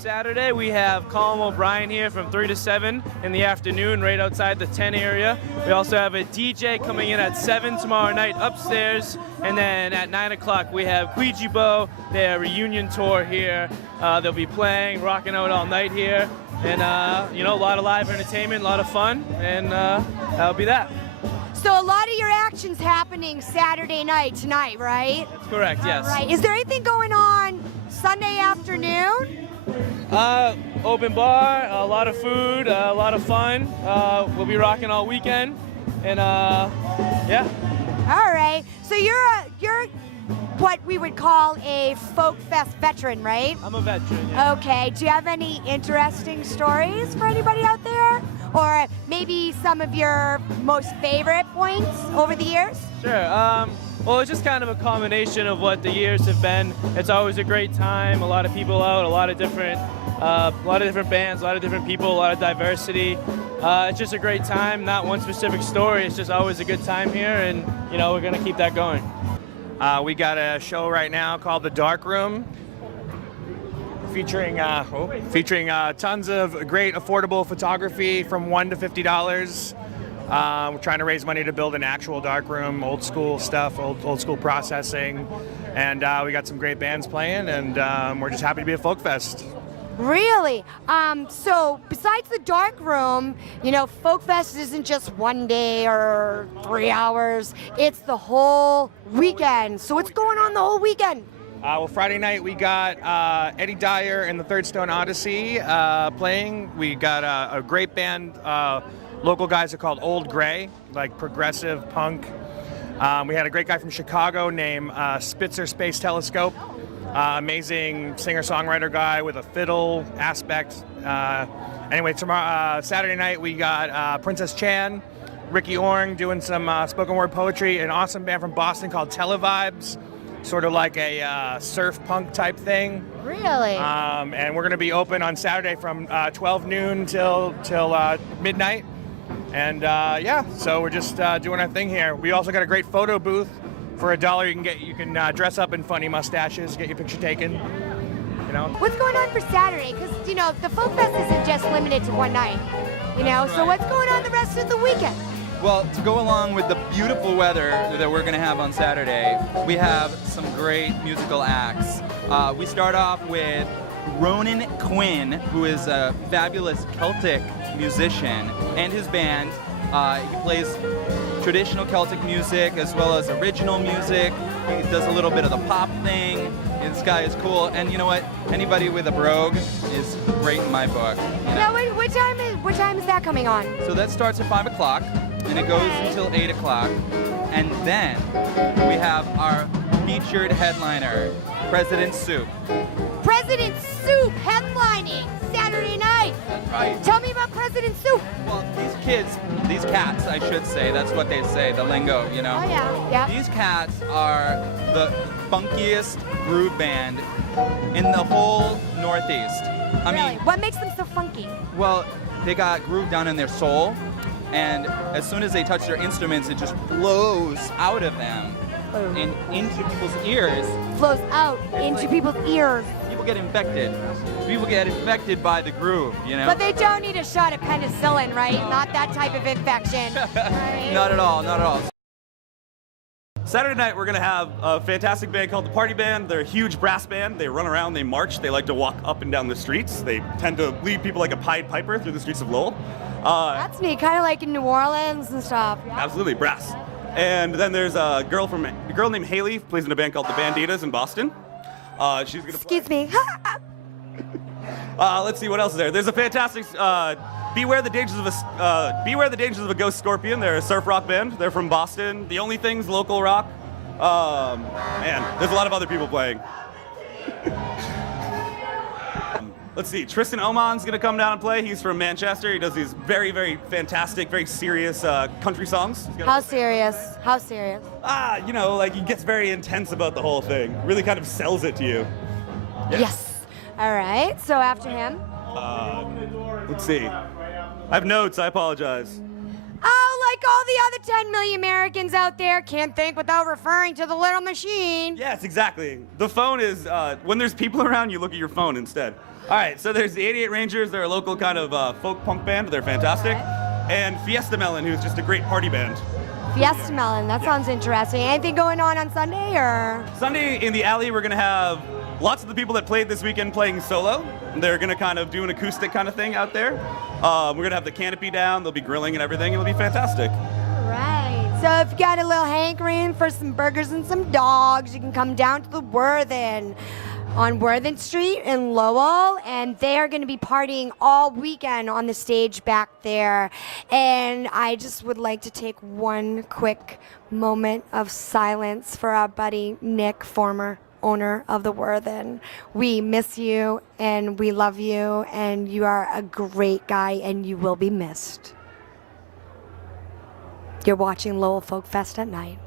Saturday, we have Colin O'Brien here from 3 to 7 in the afternoon, right outside the 10 area. We also have a DJ coming in at 7 tomorrow night upstairs. And then at 9 o'clock, we have Ouija, their reunion tour here. They'll be playing, rocking out all night here. And, you know, a lot of live entertainment, a lot of fun, and that'll be that. So a lot of your action's happening Saturday night tonight, right? That's correct, yes. All right. Is there anything going on Sunday afternoon? Open bar, a lot of food, a lot of fun. We'll be rocking all weekend, and yeah. All right. So you're what we would call a folk fest veteran, right? I'm a veteran. Yeah. Okay. Do you have any interesting stories for anybody out there? Or maybe some of your most favorite points over the years? Sure. Well, it's just kind of a combination of what the years have been. It's always a great time. A lot of people out, a lot of different bands, a lot of different people, a lot of diversity. It's just a great time. Not one specific story. It's just always a good time here, and you know we're gonna keep that going. We got a show right now called The Dark Room, featuring tons of great affordable photography from $1 to $50. We're trying to raise money to build an actual dark room, old school stuff, old school processing, and we got some great bands playing, and we're just happy to be at Folk Fest. Really? So besides the dark room, you know, Folk Fest isn't just one day or 3 hours. It's the whole weekend. So what's going on the whole weekend? Well, Friday night we got Eddie Dyer and the Third Stone Odyssey playing. We got a great band. Local guys are called Old Gray, like progressive punk. We had a great guy from Chicago named Spitzer Space Telescope. Amazing singer-songwriter guy with a fiddle aspect. Anyway, tomorrow, Saturday night we got Princess Chan, Ricky Orng doing some spoken word poetry, an awesome band from Boston called Televibes. Sort of like a surf punk type thing. Really? And we're going to be open on Saturday from 12 noon till midnight. And yeah, so we're just doing our thing here. We also got a great photo booth. For $1, you can dress up in funny mustaches, get your picture taken. You know. What's going on for Saturday? Because you know the Folk Fest isn't just limited to one night. You know, so what's going on the rest of the weekend? Well, to go along with the beautiful weather that we're going to have on Saturday, we have some great musical acts. We start off with Ronan Quinn, who is a fabulous Celtic musician, and his band. He plays traditional Celtic music as well as original music. He does a little bit of the pop thing. This guy is cool, and you know what? Anybody with a brogue is great in my book. You know? Now, what time is that coming on? So that starts at 5 o'clock, and it goes until 8 o'clock. And then we have our featured headliner, President Soup. President Soup headlining Saturday night. That's right. Tell me about President Soup. Well, these cats, I should say, that's what they say, the lingo, you know? Oh, yeah. These cats are the funkiest groove band in the whole Northeast. I mean, what makes them so funky? well, they got groove down in their soul, and as soon as they touch their instruments, it just flows out of them and into people's ears. Flows out into people's ears. People get infected. People get infected by the groove, you know? But they don't need a shot of penicillin, right? Not that type of infection. Right? Not at all, not at all. Saturday night, we're going to have a fantastic band called the Party Band. They're a huge brass band. They run around, they march, they like to walk up and down the streets. They tend to lead people like a Pied Piper through the streets of Lowell. That's neat, kind of like in New Orleans and stuff. Yeah. Absolutely, brass. And then there's a girl named Haley, who plays in a band called the Banditas in Boston. She's going to Excuse me. let's see, what else is there? There's a fantastic Beware the Dangers of a Ghost Scorpion. They're a surf rock band. They're from Boston. The Only Things local rock. Man, there's a lot of other people playing. Let's see, Tristan Oman's gonna come down and play. He's from Manchester. He does these very, very fantastic, very serious country songs. How serious? How serious? You know, like he gets very intense about the whole thing. Really kind of sells it to you. Yes. All right, so after him? Let's see. I have notes, I apologize. Oh, like like all the other 10 million Americans out there, can't think without referring to the little machine. Yes, exactly. The phone is, when there's people around, you look at your phone instead. All right, so there's the 88 Rangers. They're a local kind of folk punk band. They're fantastic. And Fiesta Melon, who's just a great party band. Fiesta Melon, that sounds interesting. Anything going on Sunday, or? Sunday in the alley, we're going to have lots of the people that played this weekend playing solo. They're going to kind of do an acoustic kind of thing out there. We're going to have the canopy down. They'll be grilling and everything. It'll be fantastic. Right. So if you got a little hankering for some burgers and some dogs, you can come down to the Worthen on Worthen Street in Lowell, and they are going to be partying all weekend on the stage back there. And I just would like to take one quick moment of silence for our buddy Nick, former owner of the Worthen. We miss you and we love you, and you are a great guy and you will be missed. You're watching Lowell Folk Fest at night.